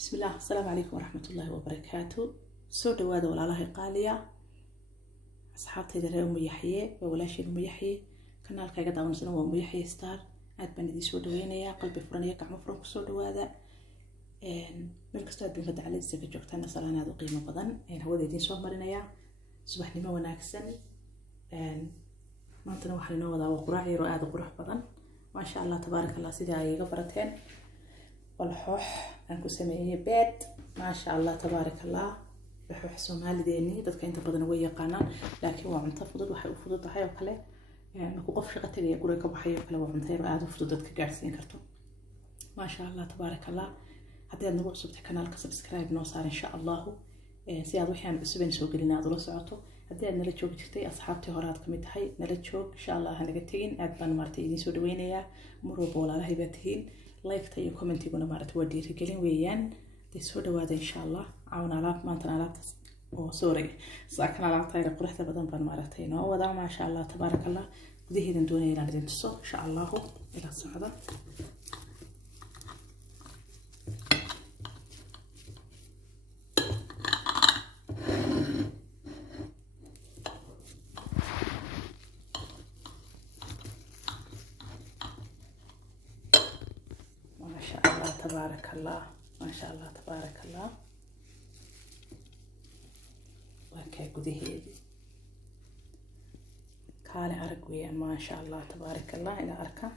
بسم الله. السلام عليكم ورحمة الله وبركاته. سو دوادا ولاalahay qaaliya asxaabtayda reer Umu Yaxye walaashii Umu Yaxye kanaalkayga daawanaysan waa Umu Yaxye Star aad baan idin soo dhaweynayaa qalbi furan iyo gacmo furan ku soo dhawaada meel kasta aad ka dacaleysa ka joogtaan salaanaad u qiimo badan hawada idin soo marinaya subaxnimo wanaagsan maantana waxaan inoo wadaa quraac yar oo aad u qurux badan ma sha Allah tabarakallah sida ay iga barateen والحوح أنكو سميه بيت ما شاء الله تبارك الله الحوح سومالي ديني dadka inta badan way yaqaanaan laakiin waa cunto fudud waxa uu fudud tahay oo kale markuu qof shaqo tagay guriga ka baxayo kale waa cunto yar aad u fudud dadka gaarsiin karto ما شاء الله تبارك الله haddii aad nagu cusubtay kanaalka subscribe noo saar insha Allah si aad wixii aan cusubeen soo gelin aad ula socoto haddii aad nala joog jirtay asxaabtii hore aad kamid tahay nala joog insha Allah hanaga tagin aad baan martay idin soo dhaweynayaa marwo boolaalahay baa tihiin لايك تايو كومنتي قلنا مارت ودي رجلين ويان دي سودا وهذا إن شاء الله عون على ما أنتنا على أو سوري ساكن على طاير قرحة بدن بن مارتين وهذا ما شاء الله تبارك الله ودي هذا دوني إلى ندين تصور إن شاء الله إلى الصعدة تبارك الله ما شاء الله تبارك الله وكي قديه كالي أرقوية ما شاء الله تبارك الله إلى أركا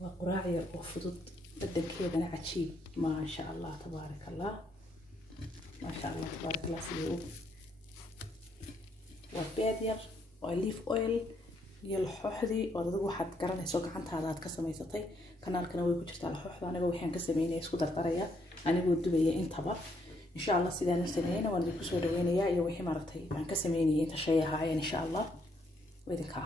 وقراعي وفضد بدل كذا عشيب ما شاء الله تبارك الله ما شاء الله تبارك الله سيو والبيدير والليف أويل يلحوحدي ودادو waxaad garanayso gacantaada aad ka samaysatay kanaalkana way ku jirtaa laxooxda aniga waxaan ka sameeyay isku dardaraya anigu dubaya intaba insha Allah sidaan sameeyay waan idin ku soo dhaweynayaa iyo wixii maartay aan ka sameeyay inta shay ahaayeen insha Allah weedinka